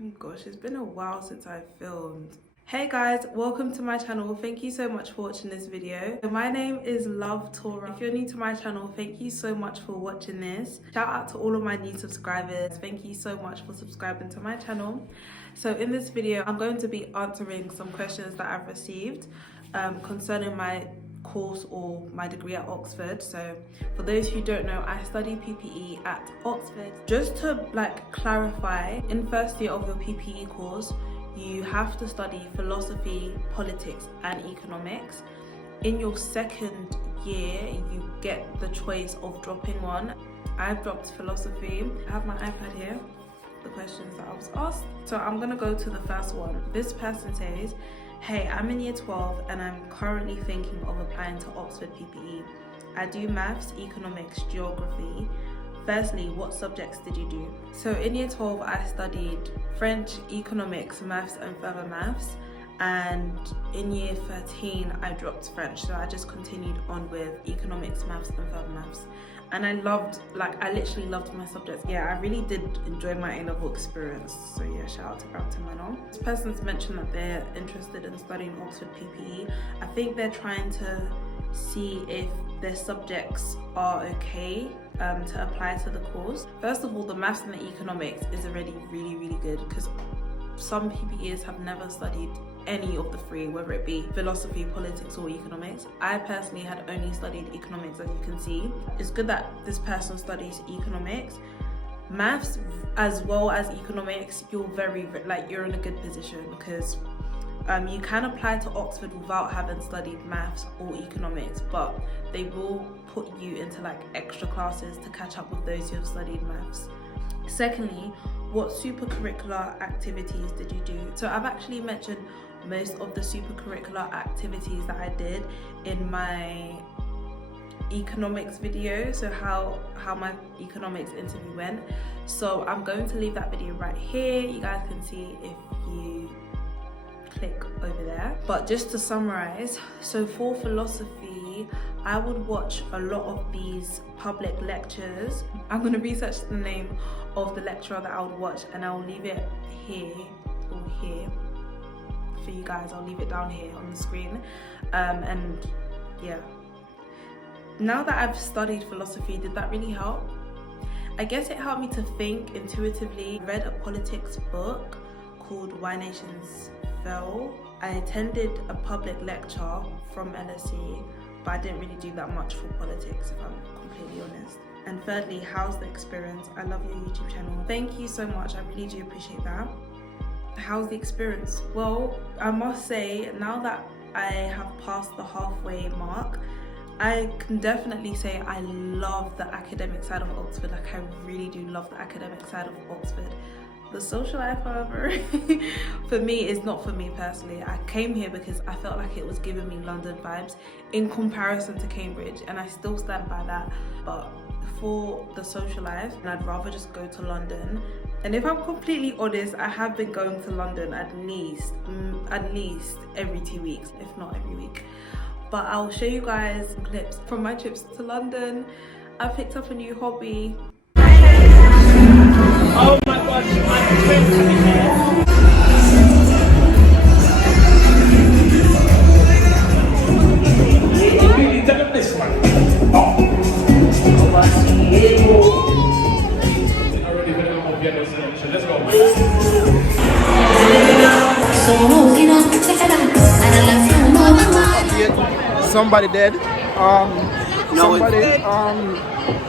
Oh gosh, it's been a while since I filmed. Hey guys, welcome to my channel. Thank you so much for watching this video. My name is Love Tora. If you're new to my channel, thank you so much for watching this. Shout out to all of my new subscribers. Thank you so much for subscribing to my channel. So in this video, I'm going to be answering some questions that I've received concerning my course or my degree at Oxford. So for those who don't know, I study PPE at Oxford. Just to clarify, in first year of your PPE course, you have to study philosophy, politics and economics. In your second year, you get the choice of dropping one. I've dropped philosophy. I have my iPad here, the questions that I was asked. So I'm gonna go to the first one. This person says, hey, I'm in year 12 and I'm currently thinking of applying to Oxford PPE. I do maths, economics, geography. Firstly, what subjects did you do? So in year 12, I studied French, economics, maths and further maths. And in year 13, I dropped French. So I just continued on with economics, maths and further maths. And I literally loved my subjects. Yeah, I really did enjoy my A-level experience. So yeah, shout out to Brampton Manor. This person's mentioned that they're interested in studying Oxford PPE. I think they're trying to see if their subjects are okay to apply to the course. First of all, the maths and the economics is already really good because some PPEs have never studied any of the three, whether it be philosophy, politics or economics. I personally had only studied economics, as you can see. It's good that this person studies economics. Maths as well as economics, you're in a good position because you can apply to Oxford without having studied maths or economics, but they will put you into extra classes to catch up with those who have studied maths. Secondly, what supercurricular activities did you do? So I've actually mentioned most of the supercurricular activities that I did in my economics video, so how my economics interview went. So I'm going to leave that video right here. You guys can see if you click over there. But just to summarize, so for philosophy, I would watch a lot of these public lectures. I'm going to research the name of the lecturer that I would watch and I'll leave it here or here for you guys. I'll leave it down here on the screen. And yeah, now that I've studied philosophy, did that really help? I guess it helped me to think intuitively. I read a politics book called Why Nations Fell. I attended a public lecture from LSE, but I didn't really do that much for politics, if I'm completely honest. And thirdly, how's the experience? I love your YouTube channel. Thank you so much, I really do appreciate that. How's the experience? Well, I must say, now that I have passed the halfway mark, I can definitely say I love the academic side of Oxford. I really do love the academic side of Oxford. The social life, however, for me is not for me personally. I came here because I felt like it was giving me London vibes in comparison to Cambridge, and I still stand by that. But for the social life, I'd rather just go to London. And if I'm completely honest, I have been going to London at least every 2 weeks, if not every week. But I'll show you guys some clips from my trips to London. I picked up a new hobby. Oh my gosh, my friends are in there. Tell them this one. Already heard of the destination. Let's go. Somebody dead.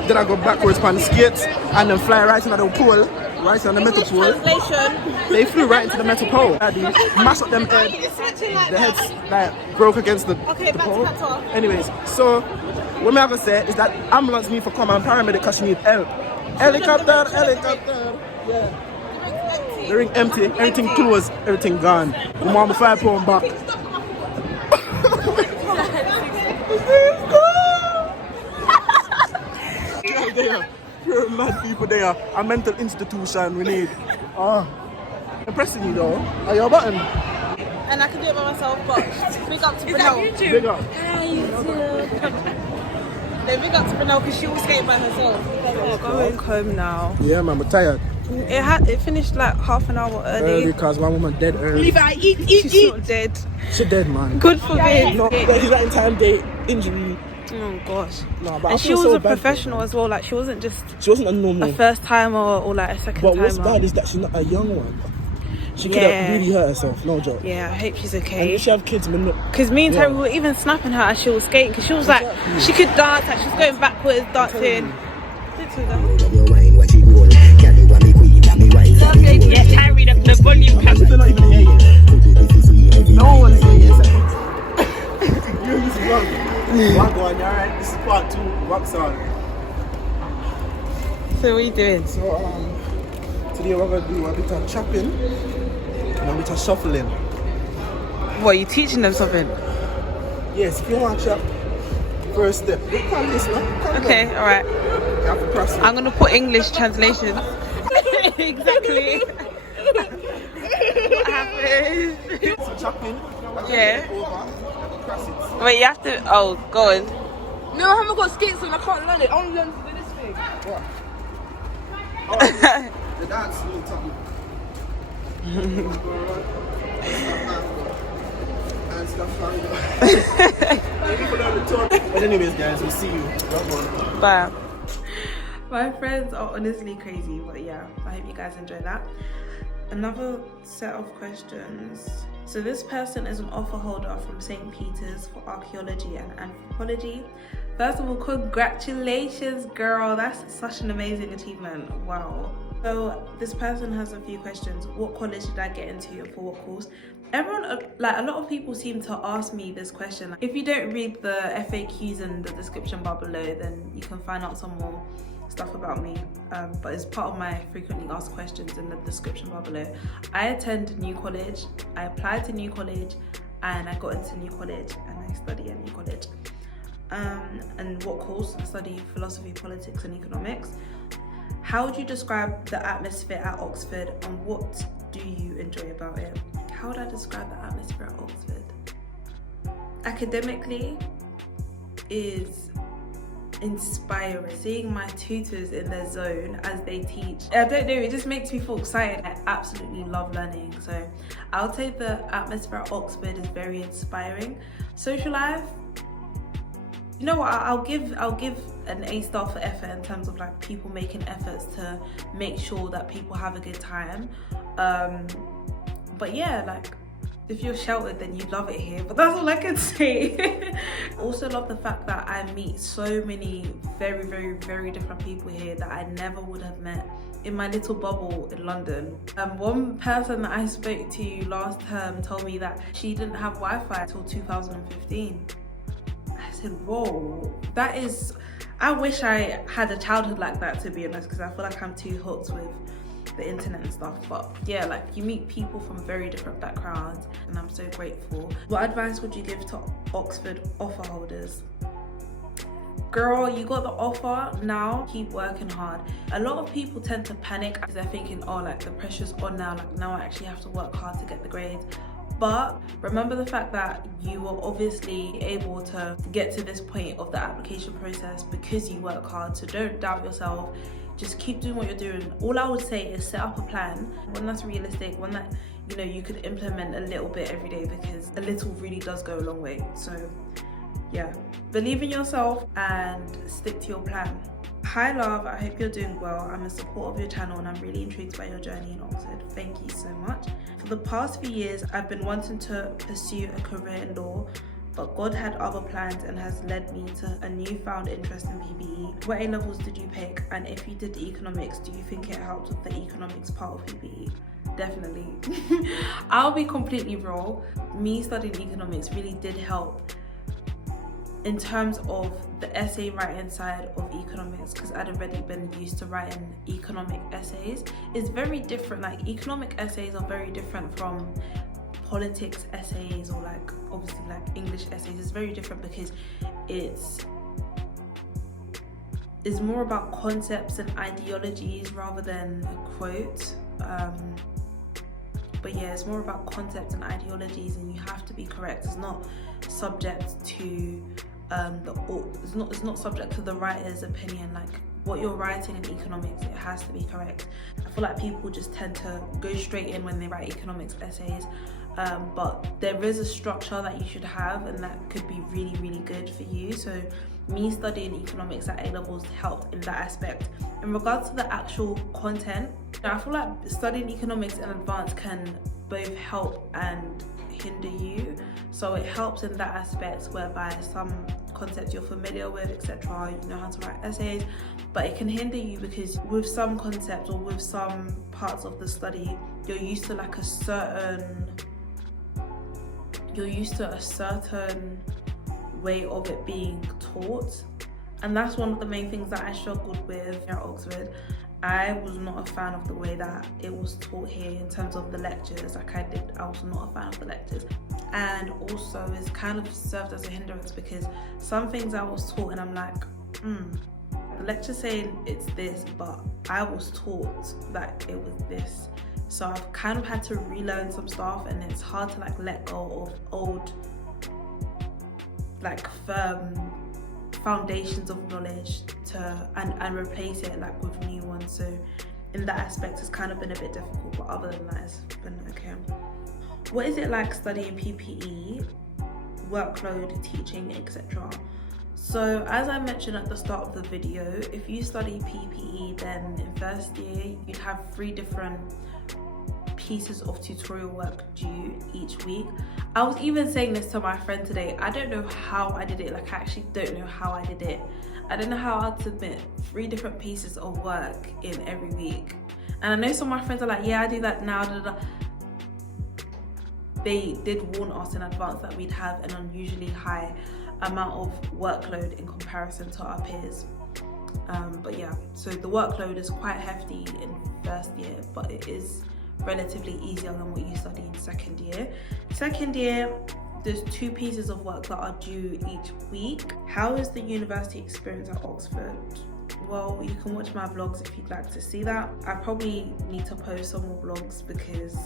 Then I go backwards on the skates and then fly right into the pole, right on the metal pole. They flew right into the metal pole. They mashed up them head. The heads broke against the pole. Anyways, so what I'm gonna say is that ambulance need for come and paramedic because she need help. Helicopter. Yeah. The ring empty, everything closed, everything gone. I'm on the 5 pound back. Pure mad people there. A mental institution we need. Impressing you though. Are you a button? And I can do it by myself, but big up to Brunel. Big up. Hi, YouTube. Then we got to Brunel because she was skating by herself. We're going home now. Yeah, man, I'm tired. It finished like half an hour early. Because one woman dead early. Levi, eat. She's not dead. She dead, man. Good forbid. No, but he's like in time date injury. Oh gosh. No, but I And she feel was so a bad for professional her. as well. Like she wasn't just She wasn't a normal. a first timer or like a second But timer. what's bad is that she's not a young one. She could have really hurt herself, no joke. Yeah, I hope she's And okay. if she have kids, man, Because me and Terry were even snapping her as she was skating. Because she was like, she could dance, like she was going backwards, dancing. Yeah, Terry, the volume cap. They're not even hearing it. No one's hearing it. This is wrong. One go on, alright? This is part 2, wax on. So what are you doing? So, today we're going to do a bit of chopping and a bit of shuffling. What, are you teaching them something? Yes, if you want to chop, first step. Look at this, man. Okay, alright. You have to press it. I'm going to put English translation. Exactly. What happened? So chopping. Yeah. Over. Press it. Wait, you have to, oh, go on. No, I haven't got skates on. I can't learn it. I only learn to do this thing. What? Oh, the dance, little chopping. And stuff like But anyways, guys, we'll see you. Bye. My friends are honestly crazy, but yeah, I hope you guys enjoy that. Another set of questions. So this person is an offer holder from St. Peter's for archaeology and anthropology. First of all, congratulations, girl. That's such an amazing achievement. Wow. So this person has a few questions. What college did I get into and for what course? Everyone, like a lot of people seem to ask me this question. If you don't read the FAQs in the description bar below, then you can find out some more stuff about me, but it's part of my frequently asked questions in the description bar below. I attend New College, I applied to New College, and I got into New College, and I study at New College. And what course? I study philosophy, politics, and economics. How would you describe the atmosphere at Oxford, and what do you enjoy about it? How would I describe the atmosphere at Oxford? Academically is inspiring. Seeing my tutors in their zone as they teach, I don't know, it just makes me feel excited. I absolutely love learning, so I'll say the atmosphere at Oxford is very inspiring. Social life, you know what, I'll give an A star for effort in terms of like people making efforts to make sure that people have a good time. But yeah, like if you're sheltered, then you love it here, but that's all I can say. Also love the fact that I meet so many very, very, very different people here that I never would have met in my little bubble in London. One person that I spoke to last term told me that she didn't have Wi-Fi until 2015. I said, whoa, that is, I wish I had a childhood like that, to be honest, because I feel like I'm too hooked with the internet and stuff. But yeah, like you meet people from very different backgrounds, and I'm so grateful. What advice would you give to Oxford offer holders? Girl, you got the offer, now keep working hard. A lot of people tend to panic because they're thinking, oh, like the pressure's on now, like now I actually have to work hard to get the grades. But remember the fact that you were obviously able to get to this point of the application process because you work hard, so don't doubt yourself. Just keep doing what you're doing. All I would say is set up a plan, one that's realistic, one that, you know, you could implement a little bit every day, because a little really does go a long way. So yeah, believe in yourself and stick to your plan. Hi love, I hope you're doing well. I'm a supporter of your channel and I'm really intrigued by your journey in Oxford. Thank you so much. For the past few years, I've been wanting to pursue a career in law, but God had other plans and has led me to a newfound interest in PPE. What A-levels did you pick? And if you did economics, do you think it helped with the economics part of PPE? Definitely. I'll be completely real. Me studying economics really did help in terms of the essay writing side of economics, because I'd already been used to writing economic essays. It's very different, like economic essays are very different from politics essays or like obviously like English essays. It's very different because it's more about concepts and ideologies rather than a quote. But yeah, it's more about concepts and ideologies, and you have to be correct. It's not subject to it's not subject to the writer's opinion. Like what you're writing in economics, it has to be correct. I feel like people just tend to go straight in when they write economics essays, but there is a structure that you should have, and that could be really, really good for you. So me studying economics at A-levels helped in that aspect. In regards to the actual content, I feel like studying economics in advance can both help and hinder you. So it helps in that aspect whereby some concepts you're familiar with, etc., you know how to write essays, but it can hinder you because with some concepts or with some parts of the study, you're used to a certain way of it being taught, and that's one of the main things that I struggled with here at Oxford. I was not a fan of the way that it was taught here in terms of the lectures. I was not a fan of the lectures, and also it's kind of served as a hindrance because some things I was taught and I'm like, the lecture's saying it's this, but I was taught that it was this. So I've kind of had to relearn some stuff, and it's hard to let go of old firm foundations of knowledge and replace it with new ones. So in that aspect it's kind of been a bit difficult, but other than that it's been okay. What is it like studying PPE, workload, teaching, etc.? So as I mentioned at the start of the video, if you study PPE, then in first year you'd have 3 different pieces of tutorial work due each week. I was even saying this to my friend today. I don't know how I did it. I actually don't know how I did it. I don't know how I'd submit 3 different pieces of work in every week. And I know some of my friends are like, yeah, I do that now. They did warn us in advance that we'd have an unusually high amount of workload in comparison to our peers. But yeah, so the workload is quite hefty in first year, but it is relatively easier than what you study in second year. Second year, there's 2 pieces of work that are due each week. How is the university experience at Oxford? Well, you can watch my vlogs if you'd like to see that. I probably need to post some more vlogs because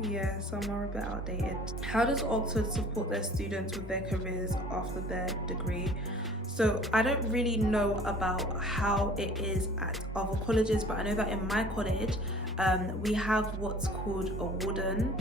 yeah, some are a bit outdated. How does Oxford support their students with their careers after their degree? So I don't really know about how it is at other colleges, but I know that in my college, we have what's called a warden,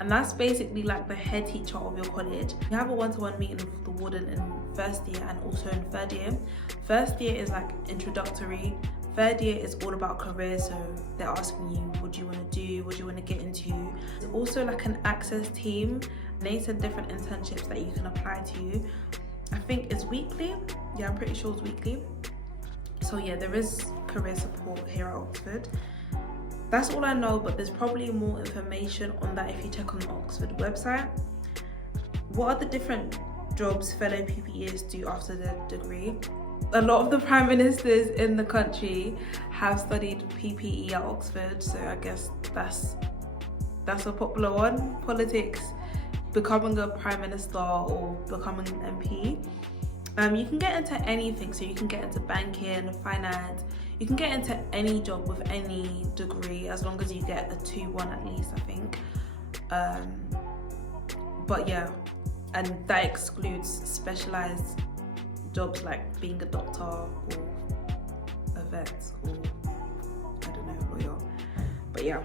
and that's basically like the head teacher of your college. You have a one-to-one meeting with the warden in first year and also in third year. First year is like introductory. Third year is all about career, so they're asking you, what do you want to do? What do you want to get into? There's also like an access team. They said different internships that you can apply to. I think it's weekly. Yeah, I'm pretty sure it's weekly. So yeah, there is career support here at Oxford. That's all I know, but there's probably more information on that if you check on the Oxford website. What are the different jobs fellow PPEs do after their degree? A lot of the prime ministers in the country have studied PPE at Oxford, so I guess that's a popular one. Politics, becoming a prime minister or becoming an MP. You can get into anything, so you can get into banking, finance, you can get into any job with any degree as long as you get a 2-1 at least, I think. But yeah, and that excludes specialized jobs like being a doctor or a vet or I don't know, a lawyer. But yeah,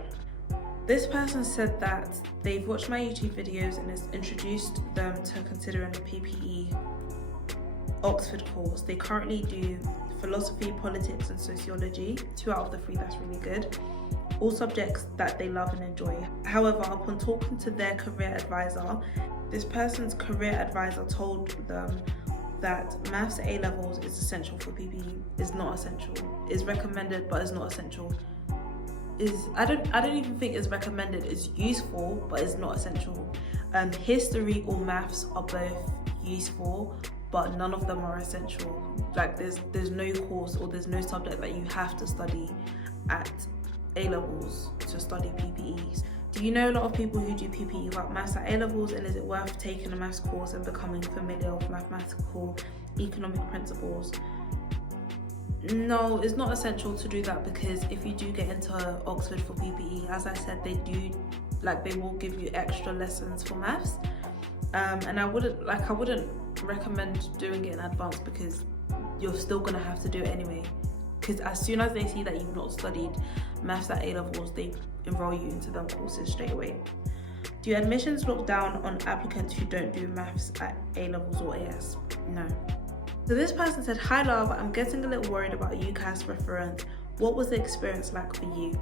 this person said that they've watched my YouTube videos and it's introduced them to considering a PPE Oxford course. They currently do philosophy, politics and sociology. 2 out of the 3, that's really good. All subjects that they love and enjoy. However, upon talking to their career advisor, this person's career advisor told them that maths at A-levels is essential for PPE. Is not essential. Is recommended but is not essential. I don't even think it's recommended. It's useful but it's not essential. History or maths are both useful, but none of them are essential. Like there's no course or there's no subject that you have to study at A-levels to study PPEs. Do you know a lot of people who do PPE without maths at A-levels, and is it worth taking a maths course and becoming familiar with mathematical economic principles? No, it's not essential to do that, because if you do get into Oxford for PPE, as I said, they will give you extra lessons for maths. And I wouldn't recommend doing it in advance because you're still going to have to do it anyway. Because as soon as they see that you've not studied maths at A-levels, they enroll you into them courses straight away. Do admissions look down on applicants who don't do maths at A-levels or AS? No. So this person said, hi love, I'm getting a little worried about UCAS reference. What was the experience like for you?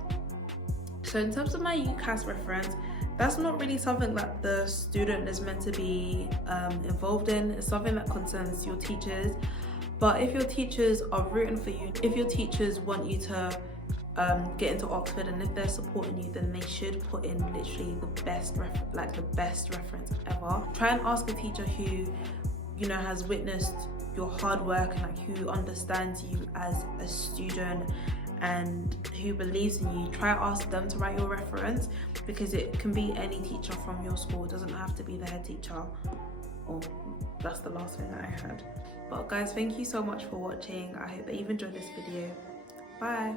So in terms of my UCAS reference, that's not really something that the student is meant to be involved in. It's something that concerns your teachers. But if your teachers are rooting for you, if your teachers want you to get into Oxford, and if they're supporting you, then they should put in literally the best reference ever. Try and ask a teacher who, you know, has witnessed your hard work and like who understands you as a student and who believes in you. Try and ask them to write your reference, because it can be any teacher from your school. It doesn't have to be the head teacher. Or that's the last thing that I heard. But guys, thank you so much for watching. I hope that you've enjoyed this video. Bye.